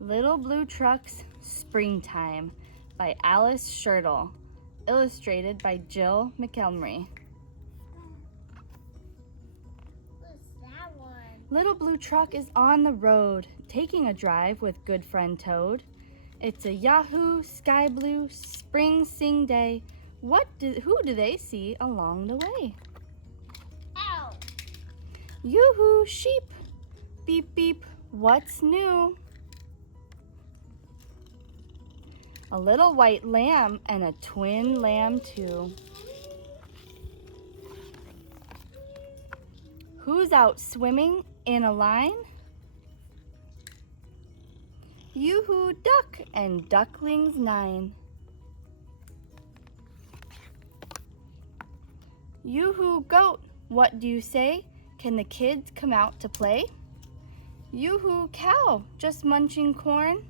Little Blue Truck's Springtime by Alice Schertle, illustrated by Jill McElmurray. What's that one? Little Blue Truck is on the road, taking a drive with good friend Toad. It's a Yahoo Sky Blue Spring Sing Day. Who do they see along the way? Ow! Yoo-hoo, sheep! Beep, beep, what's new? A little white lamb and a twin lamb too. Who's out swimming in a line? Yoo-hoo, duck and ducklings 9. Yoo-hoo, goat, what do you say? Can the kids come out to play? Yoo-hoo, cow, just munching corn.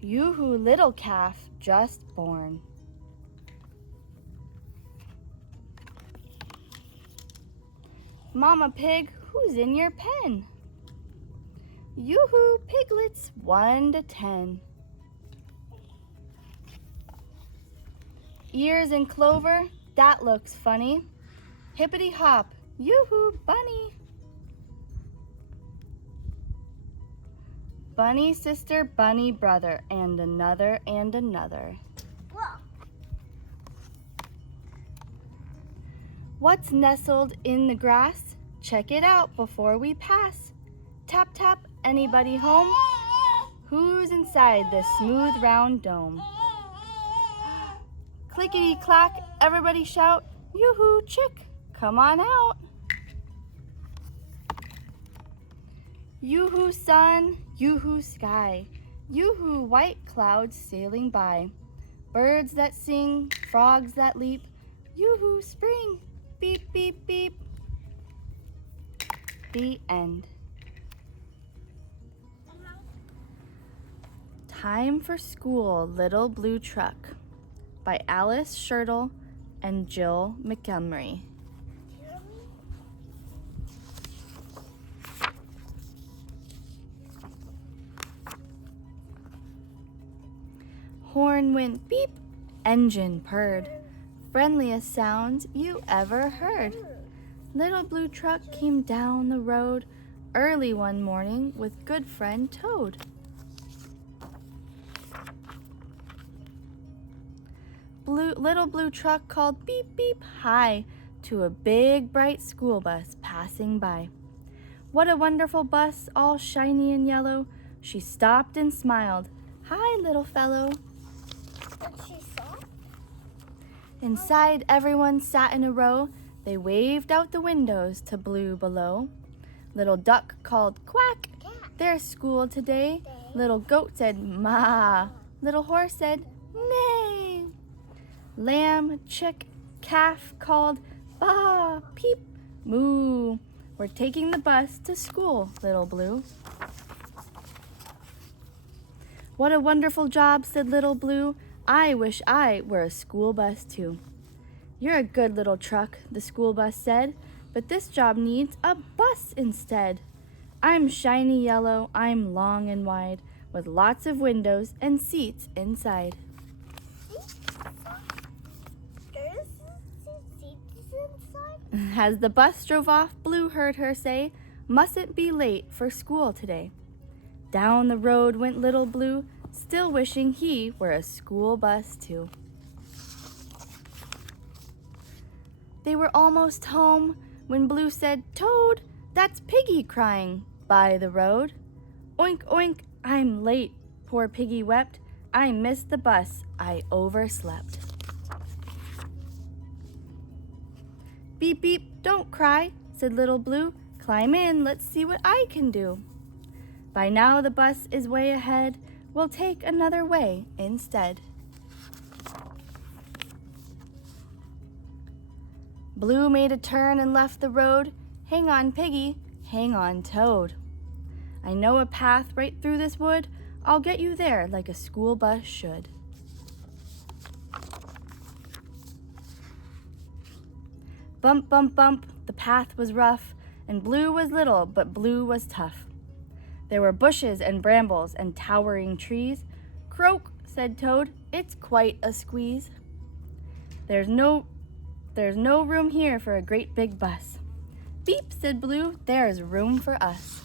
Yoo-hoo, little calf, just born. Mama pig, who's in your pen? Yoo-hoo, piglets 1 to 10. Ears and clover, that looks funny. Hippity hop, yoo-hoo, bunny. Bunny sister, bunny brother, and another and another. Whoa! What's nestled in the grass? Check it out before we pass. Tap, tap, anybody home? Who's inside this smooth round dome? Clickety clack, everybody shout, yoo-hoo, chick, come on out. Yoo-hoo sun, yoo-hoo sky, yoo-hoo white clouds sailing by. Birds that sing, frogs that leap, yoo-hoo spring, beep, beep, beep. The end. Time for School, Little Blue Truck by Alice Schertle and Jill McElmurray. Horn went beep, engine purred. Friendliest sounds you ever heard. Little Blue Truck came down the road early one morning with good friend Toad. Little Blue Truck called beep, beep, hi to a big bright school bus passing by. What a wonderful bus, all shiny and yellow. She stopped and smiled. Hi, little fellow. What she saw? Inside, everyone sat in a row. They waved out the windows to blue below. Little duck called quack. There's school today. Little goat said ma. Little horse said neigh. Lamb, chick, calf called ba, peep, moo. We're taking the bus to school, Little Blue. What a wonderful job, said Little Blue. I wish I were a school bus too. You're a good little truck, the school bus said, but this job needs a bus instead. I'm shiny yellow, I'm long and wide, with lots of windows and seats inside. There's seats inside? As the bus drove off, Blue heard her say, mustn't be late for school today. Down the road went Little Blue, still wishing he were a school bus too. They were almost home when Blue said, Toad, that's Piggy crying by the road. Oink, oink, I'm late, poor Piggy wept. I missed the bus, I overslept. Beep, beep, don't cry, said Little Blue. Climb in, let's see what I can do. By now the bus is way ahead. We'll take another way instead. Blue made a turn and left the road. Hang on, Piggy, hang on, Toad. I know a path right through this wood. I'll get you there like a school bus should. Bump, bump, bump, the path was rough, and Blue was little, but Blue was tough. There were bushes and brambles and towering trees. Croak, said Toad, it's quite a squeeze. There's no room here for a great big bus. Beep, said Blue, there's room for us.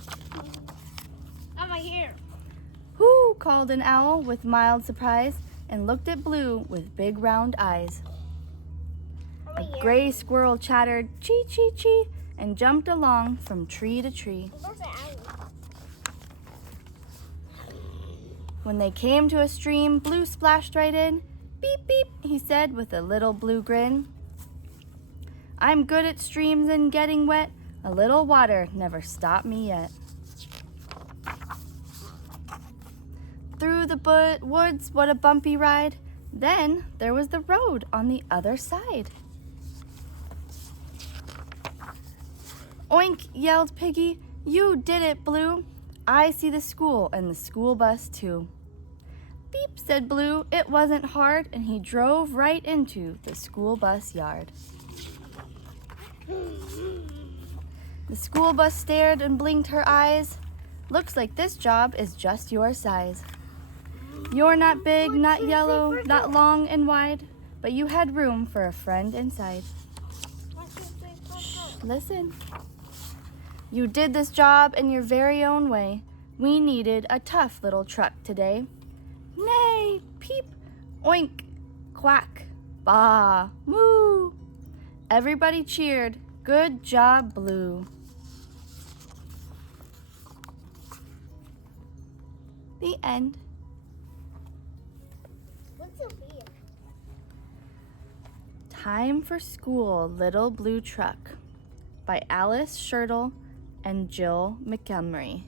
Over here. Whoo, called an owl with mild surprise and looked at Blue with big round eyes. Over A here. gray squirrel chattered, chee, chee, chee, and jumped along from tree to tree. Where's the owl? When they came to a stream, Blue splashed right in. Beep, beep, he said with a little blue grin. I'm good at streams and getting wet. A little water never stopped me yet. Through the woods, what a bumpy ride. Then there was the road on the other side. Oink, yelled Piggy. You did it, Blue. I see the school and the school bus too. Beep, said Blue. It wasn't hard, and he drove right into the school bus yard. The school bus stared and blinked her eyes. Looks like this job is just your size. You're not big, not yellow, not long and wide, but you had room for a friend inside. Shh, listen. You did this job in your very own way. We needed a tough little truck today. Neigh, peep, oink, quack, baa, moo. Everybody cheered. Good job, Blue. The end. What's over here? Time for School, Little Blue Truck by Alice Schertle and Jill Montgomery.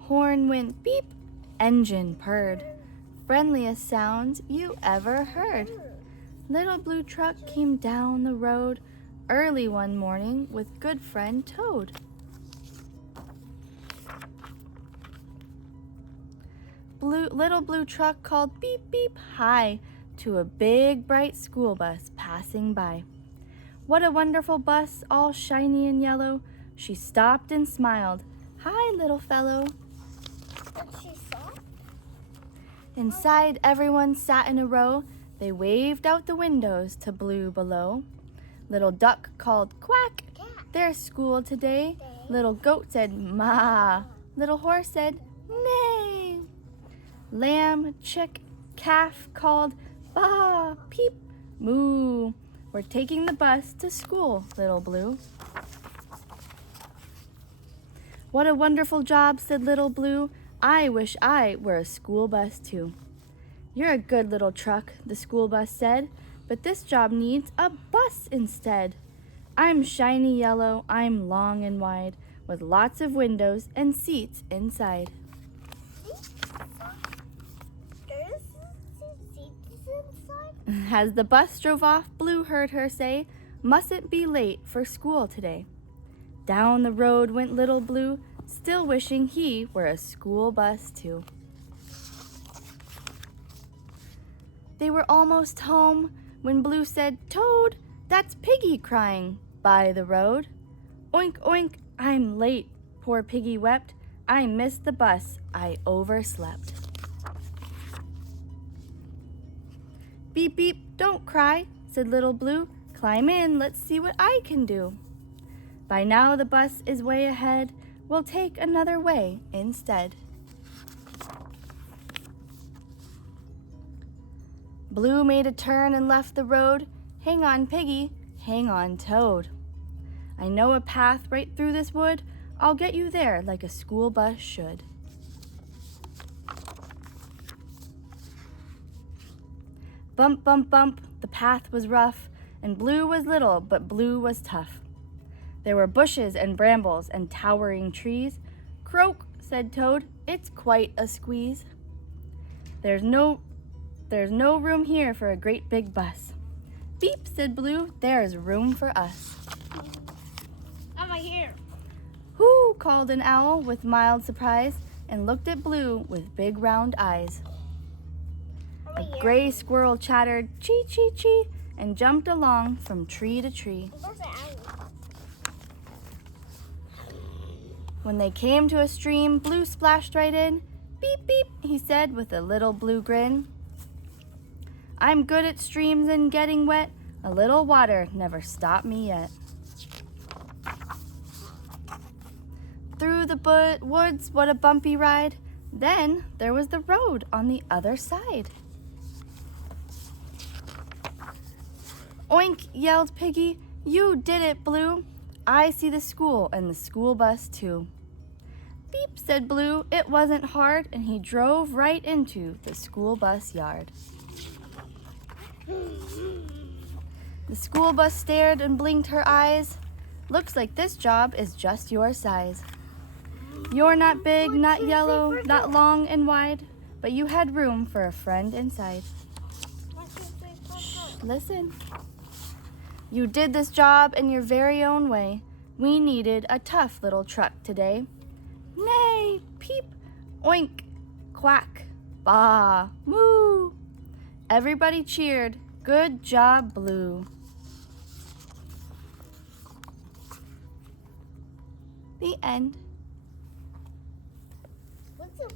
Horn went beep, engine purred. Friendliest sounds you ever heard. Little Blue Truck came down the road early one morning with good friend Toad. Little Blue Truck called beep beep hi to a big bright school bus passing by. What a wonderful bus, all shiny and yellow. She stopped and smiled. Hi, little fellow. What she saw? Inside, everyone sat in a row. They waved out the windows to Blue below. Little duck called quack. Cat. There's school today. Little goat said ma. Little horse said neigh. Lamb, chick, calf called baa, peep, moo. We're taking the bus to school, Little Blue. What a wonderful job, said Little Blue. I wish I were a school bus too. You're a good little truck, the school bus said, but this job needs a bus instead. I'm shiny yellow, I'm long and wide, with lots of windows and seats inside. There's seats inside? As the bus drove off, Blue heard her say, mustn't be late for school today. Down the road went Little Blue, still wishing he were a school bus too. They were almost home when Blue said, Toad, that's Piggy crying by the road. Oink, oink, I'm late, poor Piggy wept. I missed the bus, I overslept. Beep, beep, don't cry, said Little Blue. Climb in, let's see what I can do. By now the bus is way ahead. We'll take another way instead. Blue made a turn and left the road. Hang on, Piggy, hang on, Toad. I know a path right through this wood. I'll get you there like a school bus should. Bump, bump, bump, the path was rough, and Blue was little, but Blue was tough. There were bushes and brambles and towering trees. Croak, said Toad, it's quite a squeeze. There's no room here for a great big bus. Beep, said Blue, there's room for us. Over here. Whoo, called an owl with mild surprise and looked at Blue with big round eyes. A gray squirrel chattered, chee chee chee, and jumped along from tree to tree. When they came to a stream, Blue splashed right in. Beep, beep, he said with a little blue grin. I'm good at streams and getting wet. A little water never stopped me yet. Through the woods, what a bumpy ride. Then there was the road on the other side. Oink, yelled Piggy. You did it, Blue. I see the school and the school bus too. Beep, said Blue. It wasn't hard, and he drove right into the school bus yard. The school bus stared and blinked her eyes. Looks like this job is just your size. You're not big, not yellow, not long and wide, but you had room for a friend inside. Shh, listen. You did this job in your very own way. We needed a tough little truck today. Neigh, peep, oink, quack, baa, moo. Everybody cheered. Good job, Blue. The end. What's a